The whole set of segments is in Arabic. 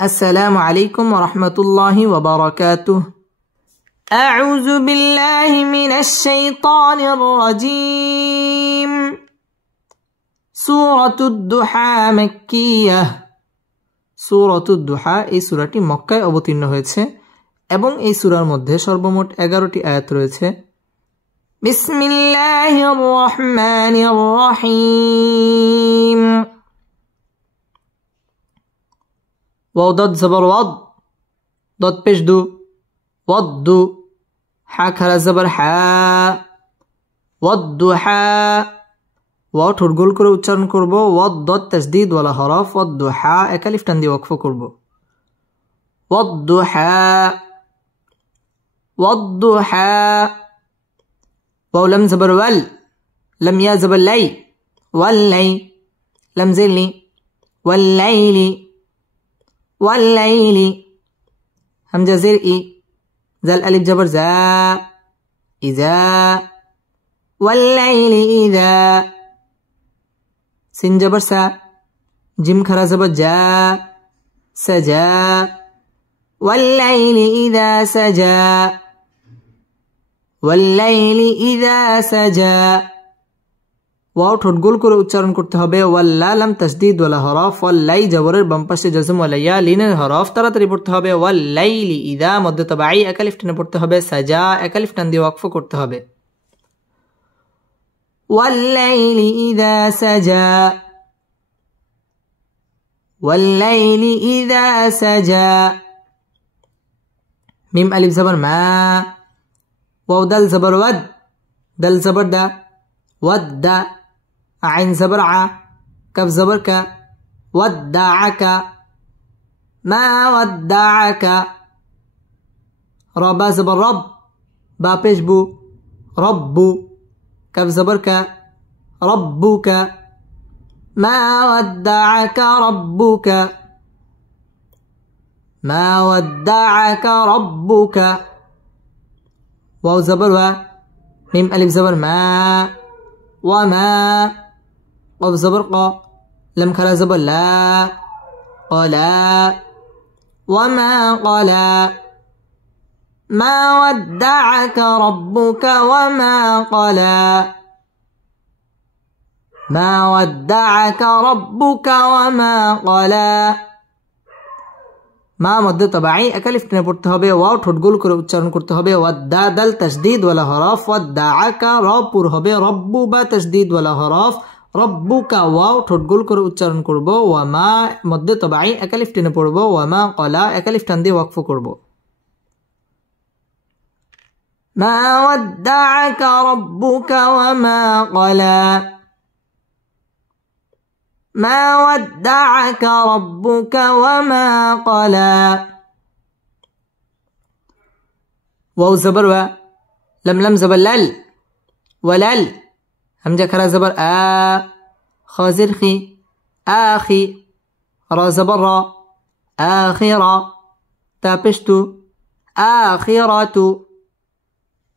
السلام عليكم ورحمة الله وبركاته. أعوذ بالله من الشيطان الرجيم. سورة الضحى مكية. سورة الضحى এই সূরাটি মক্কায় অবতীর্ণ হয়েছে এবং এই সূরার মধ্যে সর্বমোট 11টি আয়াত রয়েছে। বিসমিল্লাহির রহমানির রহিম। واو ضاد زبر وض ضاد পেশ দু وض حا খারা জবর হা والضحى ওয়াও ঠোঁট গোল করে উচ্চারণ করব ওয়াদ দত তাসদীদ ওয়ালা হরফ والضحى এক আলিফ টান দিয়ে ওয়াকফ করব والضحى والضحى واو لم زبر وال لم يا زبر لي واللي لم زلي والليل والليل همزة زر إي زال ألف جبر زا إذا والليل إذا سين جبر سا جيم خرا زبر جا سجا والليل إذا سجا والليل إذا سجا ওয়াও ঠোঁট গোল করে উচ্চারণ করতে হবে ওয়াল্লা লাম তাসদীদ ওয়ালা হরফ ওয়াল্লাই জবরের বাম পাশে জজম ওয়ালা ইয়া লিনের হরফ তাড়াতাড়ি পড়তে হবে ওয়াল্লাইলি ইদা মধ্যে তাবাই এক আলিফ টেনে পড়তে হবে সাজা এক আলিফ টান দিয়ে ওয়াকফ করতে হবে ওয়াল্লাইলি ইদা সাজা ওয়াল্লাইলি ইদা সাজা মিম আলিফ জবর মা ওয়াও দাল জবর ওয়াদ দাল জবর দা ودع عين زبر ع كف زبر ك ودعك ما ودعك ربا زبر رب با پیش بو رب كف زبر ك ربك ما ودعك ربك ما ودعك ربك واو زبر و ميم الف زبر ما وما قف زبر ق لم خلا زبر لا قلا وما قلا ما ودعك ربك وما قلا ما ودعك ربك وما قلا মা মধ্যে তবাই এক আলিফ টেনে পড়তে হবে ওয়াও ঠোঁট গোল করে উচ্চারণ করতে হবে ওয়াদ্দা দাল তাসদীদ ওয়ালা হরফ ওয়াদ্দাআকা র পুর হবে রব্বু বা তাসদীদ ওয়ালা হরফ রব্বুকা ওয়াও ঠোঁট গোল করে উচ্চারণ করব ওয়া মা মধ্যে তবাই এক আলিফ টেনে পড়ব ওয়া মা ক্বালা এক আলিফ টান দিয়ে ওয়াকফ করব মা ওয়াদ্দাআকা রব্বুকা ওয়া মা ক্বালা ما ودعك ربك وما قلى واو زبر و لم لم زبر لل ولل همجة كرا زبر خازر خي آخي را زبر را آخرة تابشتو آخرة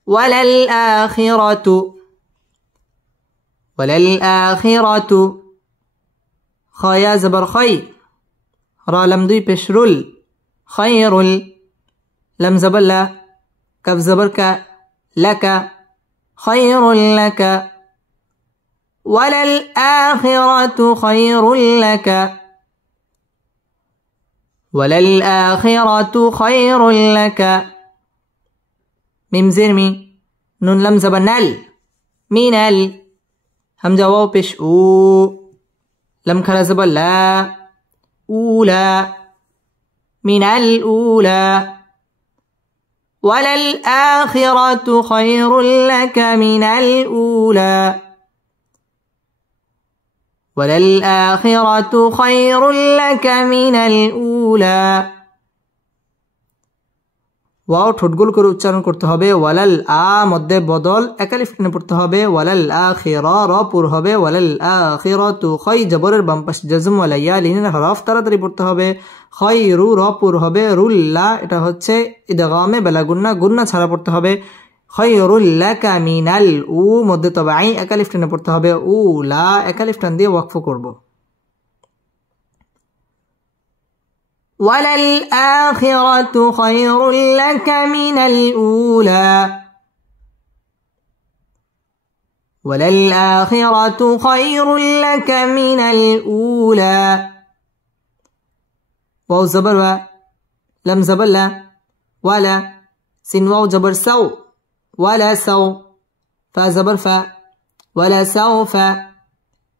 وللآخرة وللآخرة خايا زبر خي را لم دوي بشرل خير لم زبر لا كف زبر ك لك خير لك وللآخرة خير لك وللآخرة خير لك ميم زرمي نون لم زبر نل من ال همزة واو بش او لم خلا زبر لا أولى من الأولى وللآخرة خير لك من الأولى وللآخرة خير لك من الأولى ওয়াও ঠোঁট গোল করে উচ্চারণ করতে হবে ওয়ালাল আ মধ্যে বদল এক আলিফ টেনে পড়তে হবে ওয়ালাল আখিরা র পুর হবে ওয়ালাল আখিরাতু খাই জবরের বাম পাশে জজম ওয়ালা ইয়া লিনের হরফ তাড়াতাড়ি পড়তে হবে খায়রু র পুর হবে রুল্লা এটা হচ্ছে ইদগামে বেলা গুন্না ছাড়া পড়তে হবে খায়রুল লাকা মিনাল উ মধ্যে তবাই এক আলিফ টেনে পড়তে হবে উলা এক আলিফ টান দিয়ে ওয়াকফ করব وللآخرة خير لك من الأولى وللآخرة خير لك من الأولى واو زبر و لم زبر لا ولا سين واو جبر سو ولا سو فا زبر فا ولا سوف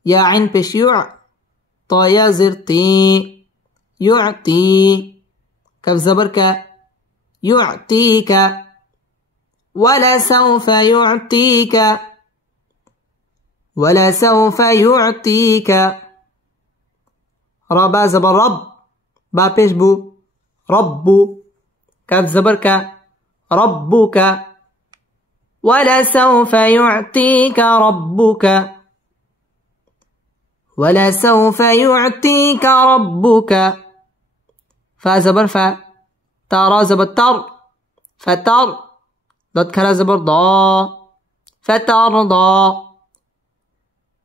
يا عين بش يع طا يا زر طي يعطي كف زبر ك يعطيك ولا سوف يعطيك ولا سوف يعطيك ربا زبر رب با پیش بو رب كاف زبر ك ربك ولا سوف يعطيك ربك ولا سوف يعطيك ربك فا زبر فا تارا زبر تر فتر ضد كرا زبر ضا فترضى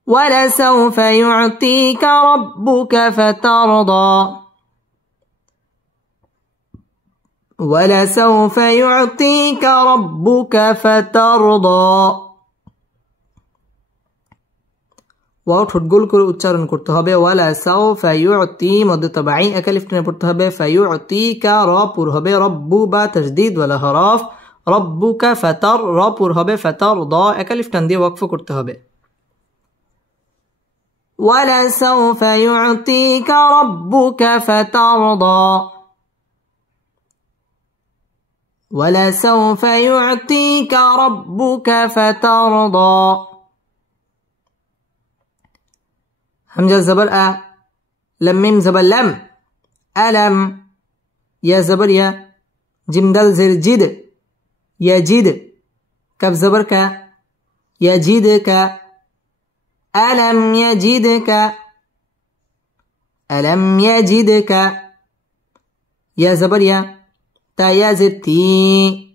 ولا سوف يعطيك ربك فترضى ولا سوف يعطيك ربك فترضى ওয়াও ঠোঁট গোল করে উচ্চারণ করতে হবে ওয়ালা সাউফা ইউতি মধ্যে তাবাঈ একা লিফ টেনে পড়তে হবে ফায়ুতিকা র পুর হবে রব্বু বা তাসদীদ ওয়ালা হরফ রব্বুকা ফাতার র পুর হবে ফাতার দ একা লিফ টান দিয়ে ওয়াকফ করতে হবে ওয়ালা সাউফা ইউতিকা রব্বুকা ফাতারদা ولا سوف يعطيك ربك فترضى همزة زبر أ لم ميم زبر لم ألم يا زبر يا جيم دال زر جد يجد كف زبر ك يجدك ألم يجدك ألم يجدك يا زبر يا تا يا زتي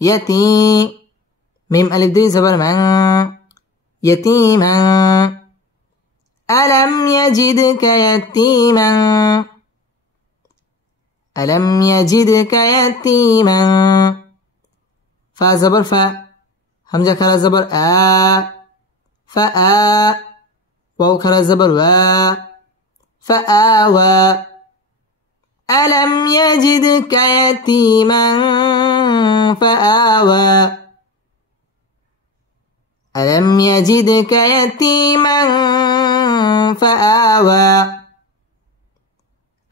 يتي ميم ألف دي زبر من يتيما ألم يجدك يتيما ألم يجدك يتيما فا زبر فا همزة كرا زبر فآ واو كرا زبر فآوى ألم يجدك يتيما فآوى ألم يجدك يتيما فآوى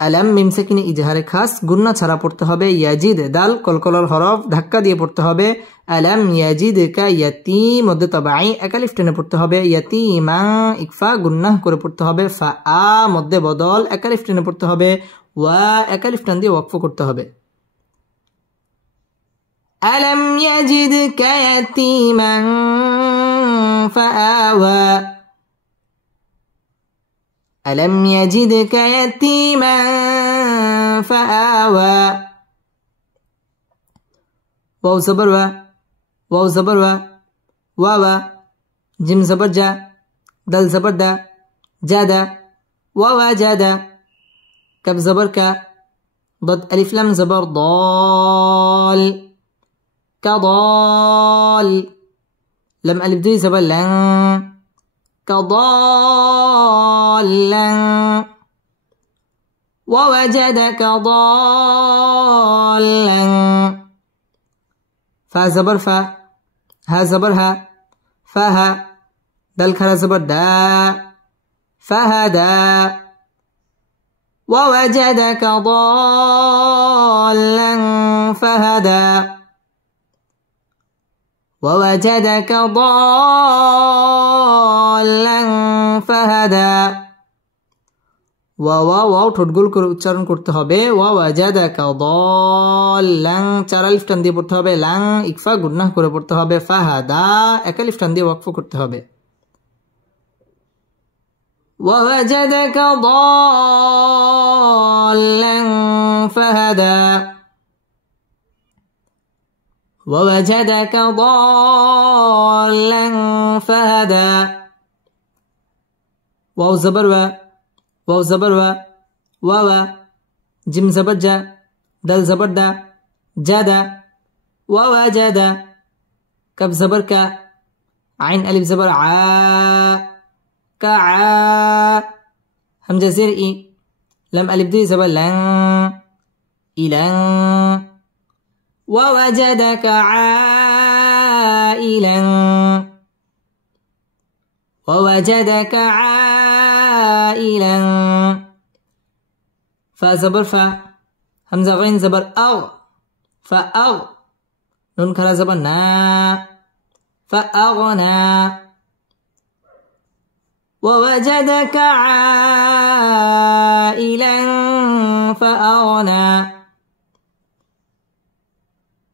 ألم মিম সাকিনে ইজহারে খাস গুন্না ছাড়া পড়তে হবে ইয়াজিদ দাল কলকলার হরফ ধাক্কা দিয়ে পড়তে হবে আলাম ইয়াজিদকা ইয়াতি মধ্যে তাবাঈ একা লিফ টেনে পড়তে হবে ইয়াতিমা ইকফা গুন্না করে পড়তে হবে ফা আ মধ্যে বদল একা লিফ টেনে পড়তে হবে ওয়া একা লিফ টান দিয়ে ওয়াকফ করতে হবে আলাম ইয়াজিদকা ইয়াতিমান ফাআওয়া ألم يجدك يتيما فآوى واو زبر واو زبر واوا جيم زبر جا دل زبر دا جادا ووجدا كف زبر كا ضد ألف لام زبر ضال كضال لم ألف دي زبر لن كضالا ووجدك ضالا فا زبر فا ها زبر ها فها دل كرا زبر دا فهدا ووجدك ضالا فهدا ووجدك ضالا فهدا ওয়াও ঠোঁট গোল করে উচ্চারণ করতে হবে ওয়াজাদাকা দাল্লান চার আলিফ টান দিয়ে পড়তে হবে লাং ইকফা গুন্নাহ করে পড়তে হবে ফাহাদা এক আলিফ টান দিয়ে ওয়াকফ করতে হবে ওয়াজাদাকা দাল্লান ফাহাদা ووجدك ضالا فهدى واو زبر واو زبر واوا জিম জবর জা, দাল জবর দা, জাদা। ওয়াওয়াজাদা, কাফ জবর কা, আইন আলিফ জবর আ, কা আ। হামজা জের ই, লাম আলিফ দুই জবর লাং, ইলাং। ووجدك عائلا ووجدك عائلا. فا زبر فا، همزة غين زبر أو، فأغ. نون كلا زبر نا، فأغنى. ووجدك عائلا فأغنى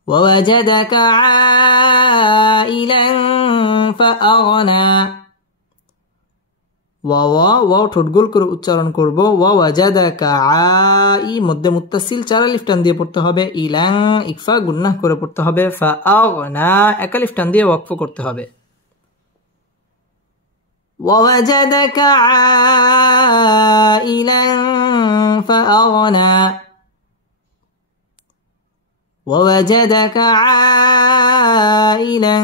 ووجدك عائلا فأغنى. ওয়া ঠোঁট গোল করে উচ্চারণ করব। ওয়াজাদাকা আই মধ্যে মুত্তাসিল 4 আলিফ টান দিয়ে পড়তে হবে। ইলাং ইকফা গুন্নাহ করে পড়তে হবে। ফাআগনা এক আলিফ টান দিয়ে ওয়াকফ করতে হবে। ووجدك عائلا فأغنى ووجدك عائلا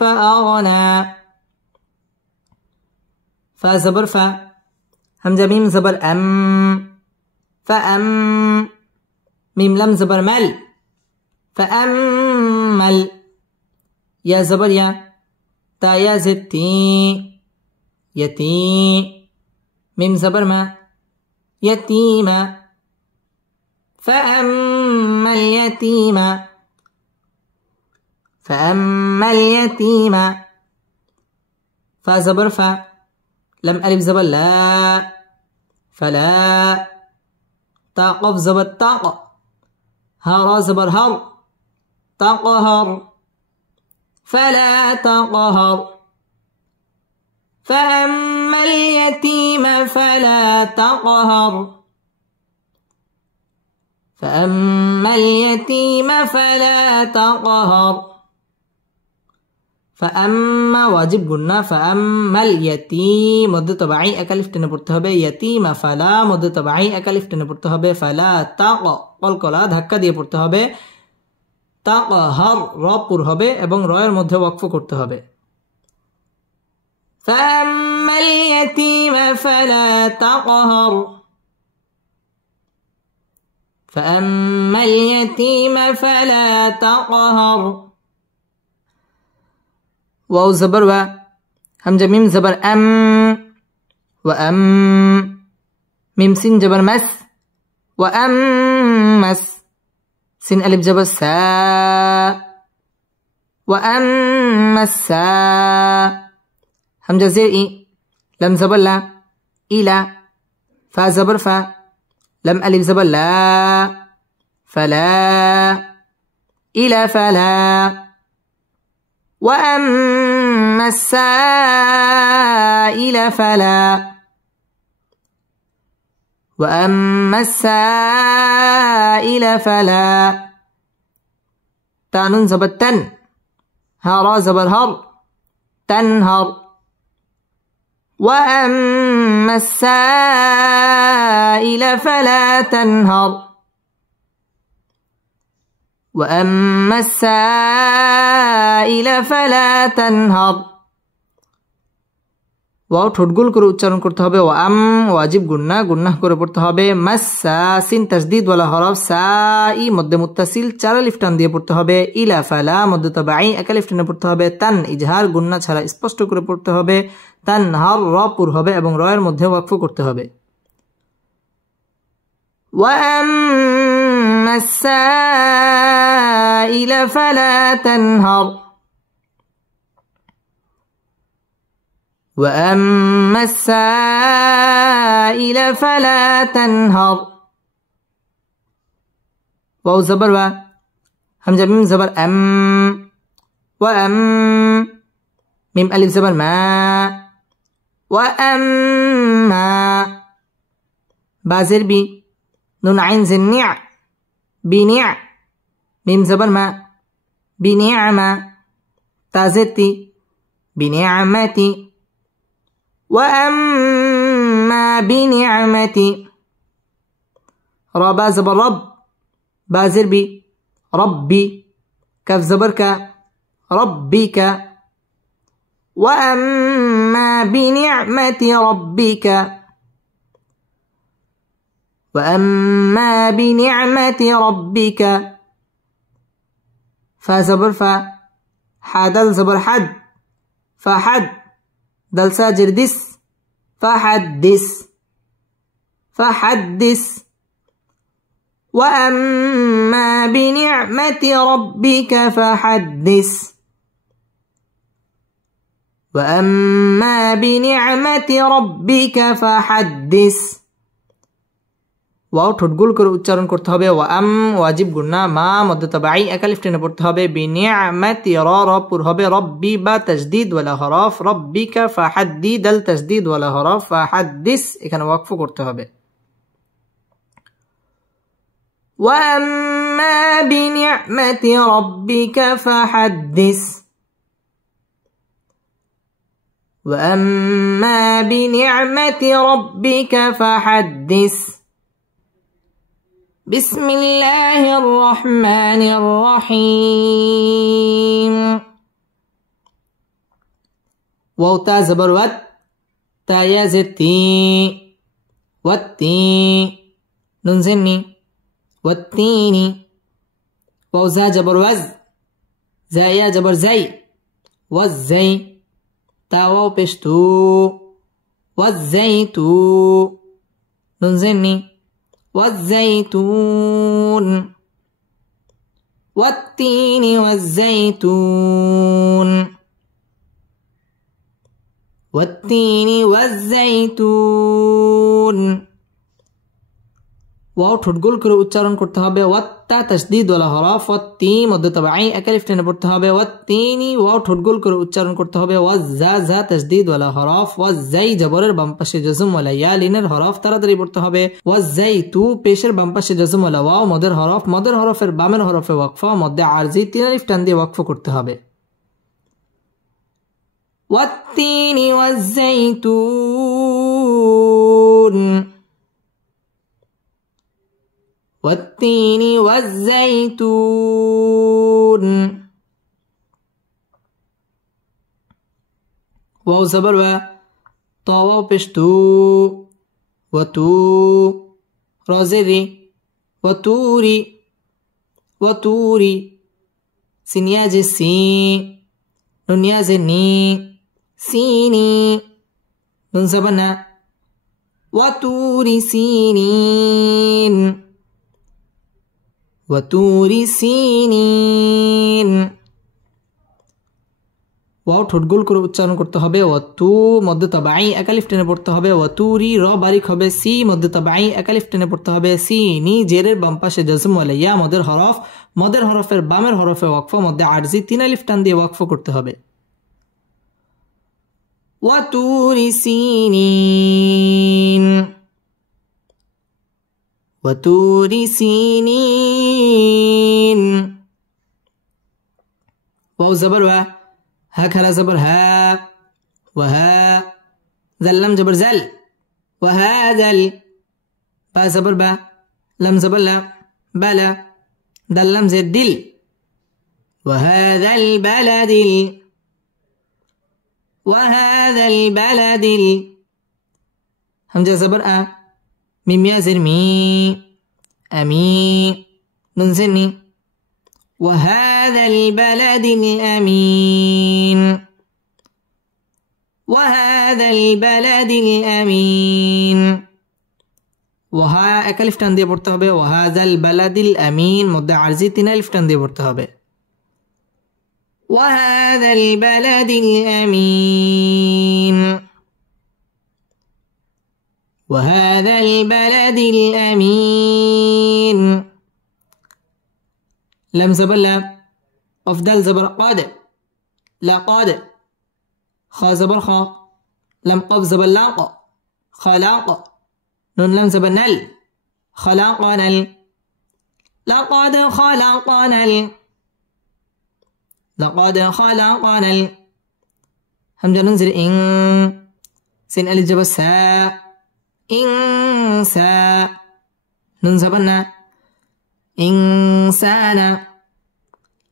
فأغنى. فا زبر فا، همزة ميم زبر أم، فأم. ميم لم زبر مل، فأمل. يا زبر يا، تا يا زتي، يتي. ميم زبر ما، يتيما. فأما اليتيم، فأما اليتيم. فا زبر فا، لم ألف زبر لا، فلا. تا قف زبر تاق، ها را زبر هر، تقهر. فلا تقهر. فأما اليتيم فلا تقهر، فأما اليتيم فلا تقهر. فأما واجب গুন্না, فأما اليتيم মধ্যে তবাই এক আলিফ টেনে পড়তে হবে। ইয়াতিমা ফালা মধ্যে তবাই এক আলিফ টেনে পড়তে হবে। ফালা তাক কলকলা ধাক্কা দিয়ে পড়তে হবে। তাকহার র পুর হবে এবং রয়ের মধ্যে ওয়াকফ করতে হবে। فأما اليتيم فلا تقهر، فأما اليتيم فلا تقهر. واو زبر و، همزة ميم زبر أم، وأم. ميم سين زبر مس، وأمس. سين ألف زبر سا، وأمسا. همزة زير إي، لم زبر لا، إلى. فا زبر فا، لم ألف زبر لا، فلا. إلى فلا. وأما السائل فلا، وأما السائل فلا. تانون زبر تن، هارا زبر هر، تنهر. وأما السائل فلا تنهر، وأما السائل فلا تنهر. ওয়াও ঠোঁট গোল করে উচ্চারণ করতে হবে। ওয়াম ওয়াজিব গুন্না, গুন্নাহ করে পড়তে হবে। মাসসা সিন তাসদীদ ওয়ালা হরফ, সাই মধ্যে মুত্তাসিল 4 আলিফ টান দিয়ে পড়তে হবে। ইলা ফালা মধ্যে তবাই এক আলিফ টানে পড়তে হবে। তান ইজহার গুন্না ছাড়া স্পষ্ট করে পড়তে হবে। তানহার র পুর হবে এবং রয়ের মধ্যে ওয়াকফ করতে হবে। وأما السائل فلا تنهر، وأما السائل فلا تنهر. واو زبر و، همزة ميم زبر أم، وأم. ميم ألف زبر ما، وأما. بازر بي، نون عين زنع، بنع. ميم زبر ما، بنعمة. تازتي، بنعمتي. وأما بنعمتي. را با زبر رب با زر بي ربي كاف زبر كا ربك وأما بنعمة ربك وأما بنعمة ربك فا زبر فا حدل زبر حد فحد دل ساجر دس فحدث فحدث وأما بنعمة ربك فحدث وأما بنعمة ربك فحدث ওয়াও ঠোঁট গোল করে উচ্চারণ করতে হবে ওয়াম ওয়াজিব গুন্না মা মধ্যে তাবাই একালিফ টেনে পড়তে হবে বিনিআমাতি রা পুর হবে রব্বি বা তাসদীদ ওয়ালা হরফ রব্বিকা ফাহাদ্দিদ আল তাসদীদ ওয়ালা হরফ ফাহাদ্দিস এখানে ওয়াকফ করতে হবে ওয়াম্মা বিনিআমাতি রব্বিকা ফাহাদ্দিস ওয়াম্মা বিনিআমাতি রব্বিকা ফাহাদ্দিস بسم الله الرحمن الرحيم واو تا زبر وت تا يا زتي والتي نون زني والتيني واو زا جبر وز زا يا جبر زي والزي تا واو پشتو والزيتو نون زني والزيتون والتين والزيتون والتين والزيتون ওয়াও ঠোঁট গোল করে উচ্চারণ করতে হবে ওয়াত্তা তাসদীদ ওয়ালা হরফ ওয়াত্তি মধ্যে তাবাই একালিফ টেনে পড়তে হবে ওয়াত্তিনি ওয়াও ঠোঁট গোল করে উচ্চারণ করতে হবে ওয়াজ্জা জা তাসদীদ ওয়ালা হরফ ওয়াজ্জাই জবরের বাম পাশে জজম ওয়ালা ইয়া লিনের হরফ তাড়াতাড়ি পড়তে হবে ওয়াজ্জাইতু পেশের বাম পাশে জজম ওয়ালা ওয়াও মদের হরফের বামের হরফে ওয়াকফা মধ্যে আরজি তিন আলিফ টান দিয়ে ওয়াকফ করতে হবে ওয়াত্তিনি ওয়াজ্জাইতুন والتين والزيتون واو زبر و طا واو پشتو وتو رازري وتوري وتوري سينياج سي نونياج ني سيني نون زبنا وتوري سينين وتور سينين ওয়াও ঠোঁট গোল করে উচ্চারণ করতে হবে ওয়াতু মধ্যে তাবাই একালিফ টেনে পড়তে হবে ওয়াতুরি র বারিক হবে সি মধ্যে তাবাই একালিফ টেনে পড়তে হবে সিনি জেরের বাম পাশে জজম ওয়ালা ইয়া মদের হরফের বামের হরফে ওয়াকফা মধ্যে আরজি তিন আলিফ টান দিয়ে ওয়াকফ করতে হবে ওয়াতুরি সিনিন وتور سينين واو زبر و هكذا زبر ها وها ذل لم جبر زل وهذا با زبر با لم زبر لا بلا دل لم زد دل وهذا البلد وهذا البلد همزة زبر ميم يا زر مي أمي نون زني وهذا البلد الأمين وهذا البلد الأمين وها أكلف টান দিয়ে পড়তে হবে وهذا البلد الأمين মধ্যে আরজি তিন আলিফ টান দিয়ে পড়তে হবে وهذا البلد الأمين وهذا البلد الأمين لم زبر لا أفضل زبر قاد لا قاد خا زبر خا لم قف زبر لاق خلاق نون لم زبر نل خلاقنا لقد خلقنا لقد خلقنا همزة ننزل إن سين ألف جبر سا إنسا نون زبرنا إنسان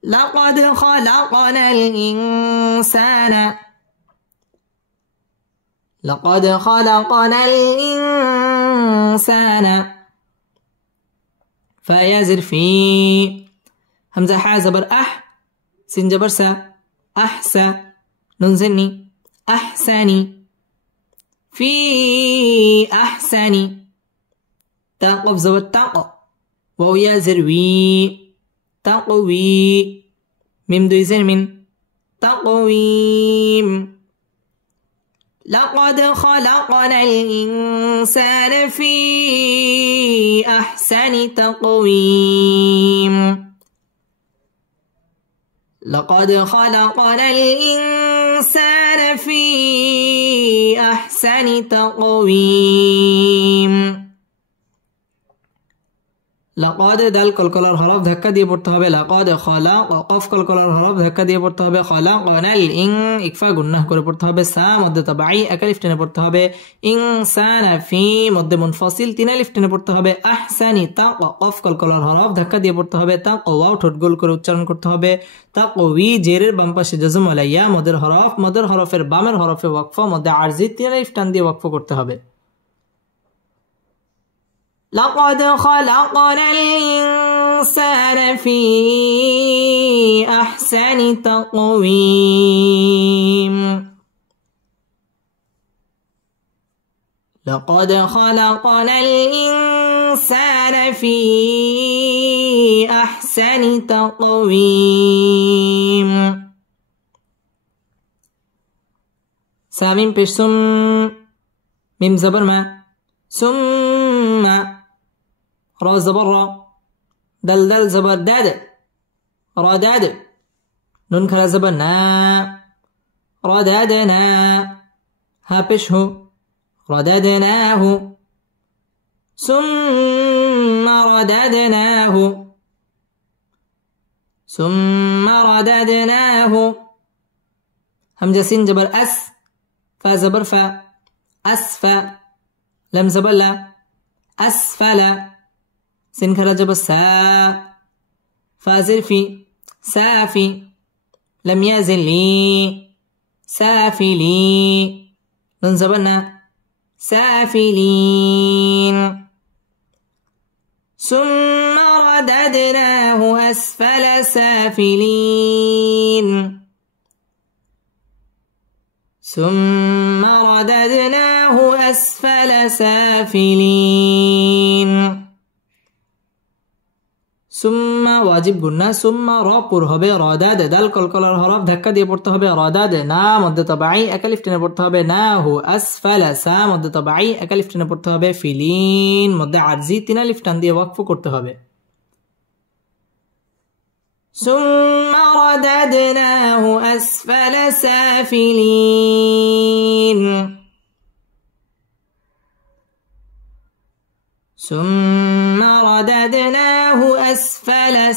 لقد خلقنا الإنسان لقد خلقنا الإنسان فيزر في همزة حا زبر أح سين جبر سا أحسى نون زني أحسني في أحسني تاقف زبر تاق واو يزر وي تقوي ميم دو يزر من تقويم لقد خلقنا الإنسان في أحسن تقويم لقد خلقنا الإنسان في أحسن تقويم لقد دال কলকলার হরফ ধাক্কা দিয়ে পড়তে হবে لقد خلق قف কলকলার হরফ ধাক্কা দিয়ে পড়তে হবে خلقنا الإن ইকফা গুন্নাহ করে পড়তে হবে সা মধ্যে তাবাই এক আলিফ টেনে পড়তে হবে ইনসান ফি মধ্যে মুনফাসিল তিন আলিফ টেনে পড়তে হবে আহসানি তাক কফ কলকলার হরফ ধাক্কা দিয়ে পড়তে হবে তাক ওয়াও ঠোঁট গোল করে উচ্চারণ করতে হবে তাকওয়ি জেরের বাম পাশে জাজম ওয়ালা ইয়া মদের হরফের বামের হরফে ওয়াকফা মধ্যে আরজি তিন আলিফ টান দিয়ে ওয়াকফ করতে হবে لقد خلقنا الإنسان في أحسن تقويم لقد خلقنا الإنسان في أحسن تقويم سامين پیش سم ميم زبر ما ثم را زبر را دل زبر داد را داد نون کلا زبر نا را دادنا ها پیش هو رددناه ثم رددناه همزة سين جبر أس فا زبر فا أسفا لم زبر لا أسفل سين كلا جبر سا فازر في سافي لم يزل لي سافلي ننزبنا سافلين ثم رددناه أسفل سافلين ثم رددناه أسفل سافلين ثم واجب গুন্না ثم রা পুর হবে রাদাদ দাল কলকলার হরফ ধাক্কা দিয়ে পড়তে হবে রাদাদ না মধ্যে তাবাই এক আলিফ টেনে পড়তে হবে না হু আসফালা সা মধ্যে তাবাই এক আলিফ টেনে পড়তে হবে ফিলিন মধ্যে আরজি তিন আলিফ টান দিয়ে ওয়াকফ করতে হবে ثم رددناه أسفل سافلين ثم رددناه أسفل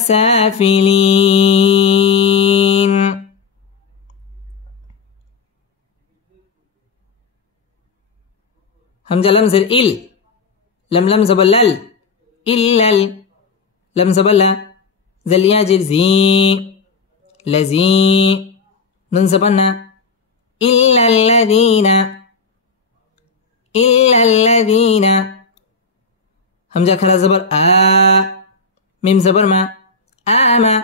سافلين همزة لم زر إل لم زبلل إلل لم زبل ذل ياجر زي لزي نون زبلنا إلا الذين همزة كلا زبر ميم زبر ما آما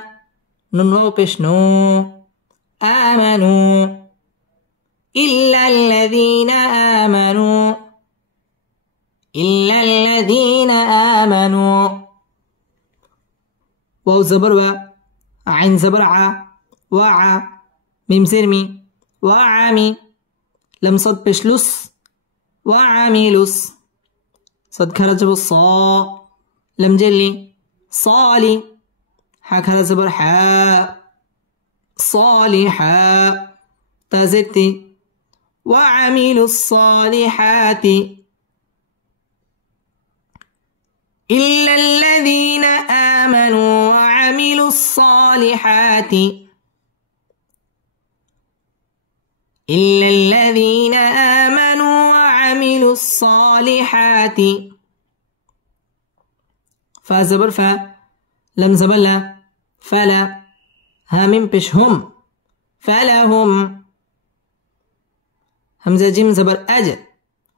نون واو پیش نو آمنوا إلا الذين آمنوا واو زبر و عين زبر ع وع ميم سرمي وعمي لم صد پیش لس وعملس صد كلا زبر صا لم جلي صالي حا كلا زبر حا صالحا تزدتي وعملوا الصالحات إلا الذين آمنوا وعملوا الصالحات إلا الذين آمنوا وعملوا الصالحات فا زبر فا لم زبر لا فلا ها ميم پیش هم فلهم همزة جيم زبر أج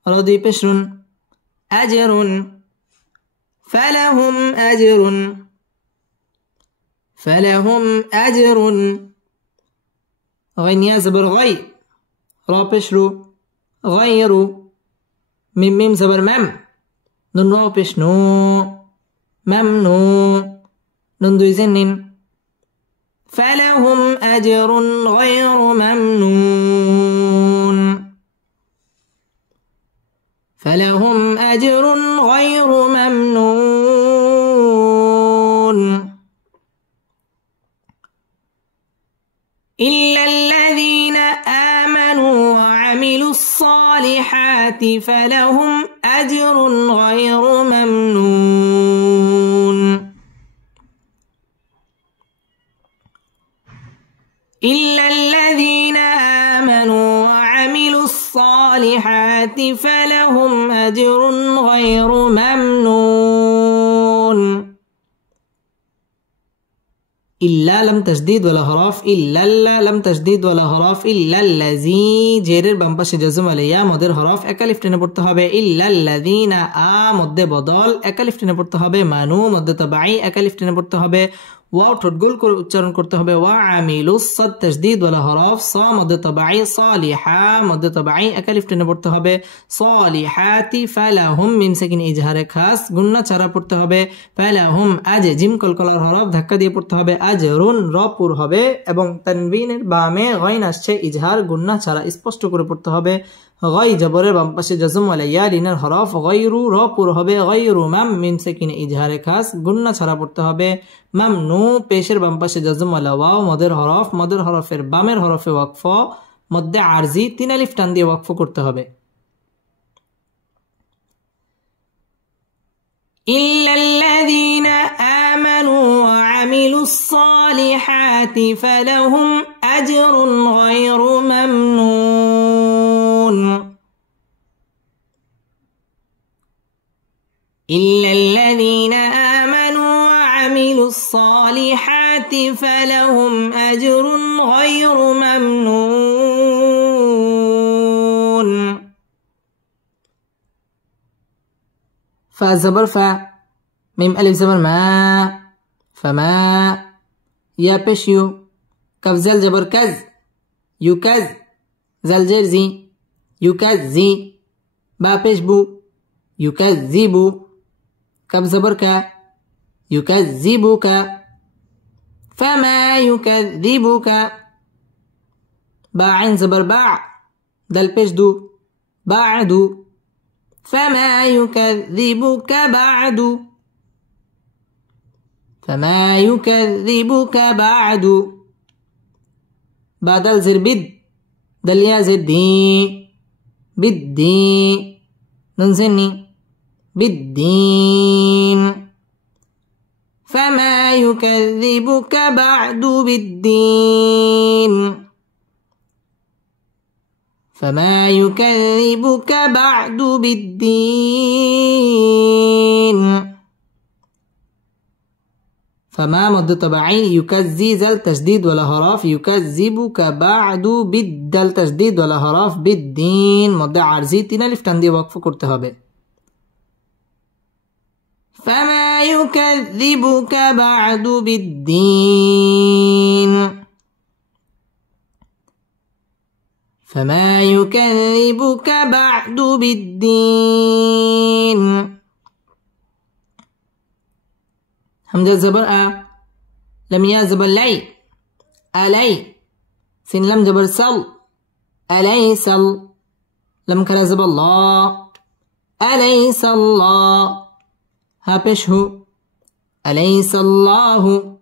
را دوی پیش رون أجر فلهم أجر فلهم أجر غين يا زبر غي را پیش رو غير ميم ميم زبر مم نون را پیش نو ممنو نون دوی زنين فلهم أجر غير ممنون فلهم أجر غير ممنون إلا الذين آمنوا وعملوا الصالحات فلهم أجر غير ممنون إلا الذين آمنوا وعملوا الصالحات فلهم أجر غير ممنون إلا لم تجديد ولا هراف إلا لم تجديد ولا هراف إلا الذي جيرر বামপাশে জজম আলিয়া মদের হরফ একালিফ টেনে পড়তে হবে إلا الذين মধ্যে বদল একালিফ টেনে পড়তে হবে মানু মধ্যে তাবাই একালিফ টেনে পড়তে হবে ওয়াও ঠোঁট গোল করে উচ্চারণ করতে হবে ওয়া আমিলুস সাদ তাজদীদ ওয়ালা হরফ সা মধ্যে তাবাই সালিহা মধ্যে তাবাই একালিফ টেনে পড়তে হবে সালিহাতি ফালাহুম মিম সাকিন ইজহারে খাস গুন্না ছাড়া পড়তে হবে ফালাহুম আজ জিম কলকলার হরফ ধাক্কা দিয়ে পড়তে হবে আজরুন র পুর হবে এবং তানবিনের বামে গাইন আসছে ইজহার গুন্না ছাড়া স্পষ্ট করে পড়তে হবে গাই জবরের বাম পাশে জজম ওয়ালা ইয়া লিনের হরফ গায়রু র পুর হবে গায়রু মাম মিম সাকিন ইজহারে খাস গুন্না ছাড়া পড়তে হবে মামনু পেশের বাম পাশে জজম ওয়ালা ওয়াও মদের হরফের বামের হরফে ওয়াকফ মধ্যে আরজি তিন আলিফ টান দিয়ে ওয়াকফ করতে হবে إلا الذين آمنوا وعملوا الصالحات فلهم أجر غير ممنون إلا الذين آمنوا وعملوا الصالحات فلهم أجر غير ممنون فا زبر فا ميم ألف زبر ما فما يا پیش يو كف زل جبر كز يكز زل جر زي يكزي با پیش بو يكذبو كف زبر كا يكذبك فما يكذبك با عين زبر باع دل پیش دو بعدو فما يكذبك بعد فما يكذبك بعد بدل زر بد دل يا زر دي بدي ننزني بالدين فما يكذبك بعد بالدين فما يكذبك بعد بالدين فما مد طبعي يكذي زل تشديد ولا هراف يكذبك بعد بالدل تشديد ولا هراف بالدين مد عرضي تين الف টান দিয়ে ওয়াকফ করতে হবে فما يكذبك بعد بالدين فما يكذبك بعد بالدين همزة زبر أ لم يا زبر لي ألي سين لم زبر سل أليس لم كلا زبر الله أليس الله ها بشه أليس الله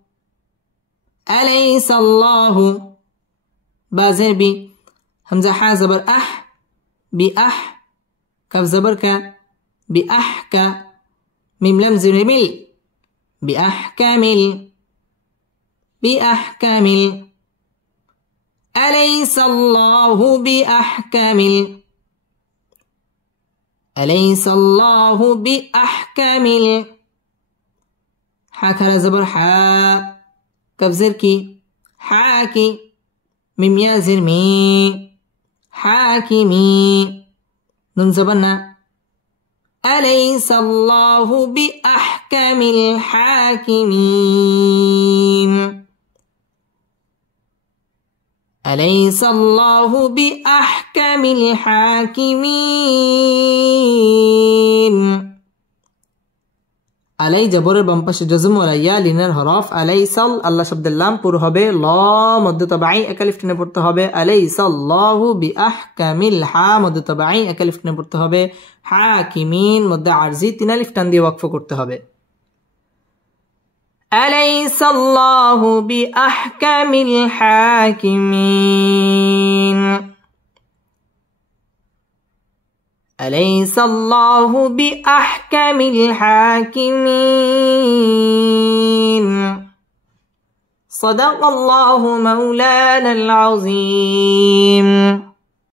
أليس الله بازر بي همزة حا زبر أح بأح كف زبر ك بأحك ميم لم زر مل بأحكمل بأحكمل أليس الله بأحكمل أليس الله بأحكمل হা খারা জবর হা, কাফ জের কি, হা কি, মিম ইয়া জের মি, হাকিমি, নুন জবর না, আলাইসাল্লাহু বিআহকামিল হাকিমিন, আলাইসাল্লাহু বিআহকামিল হাকিমিন। আলাই জবরের বাম পাশে জজম ওয়ালা ইয়া লিনের হরফ, আলাইসাল আল্লাহ শব্দের লাম পুরো হবে, ল মধ্যে তাবাঈ এক আলিফ টেনে পড়তে হবে, আলাইসাল্লাহু বিআহকামিল, হা মধ্যে তাবাঈ এক আলিফ টেনে পড়তে হবে, হাকিমিন মধ্যে আরজি 3 আলিফ টান দিয়ে ওয়াকফ করতে হবে। আলাইসাল্লাহু বিআহকামিল হাকিমিন, أليس الله بأحكم الحاكمين؟ صدق الله مولانا العظيم.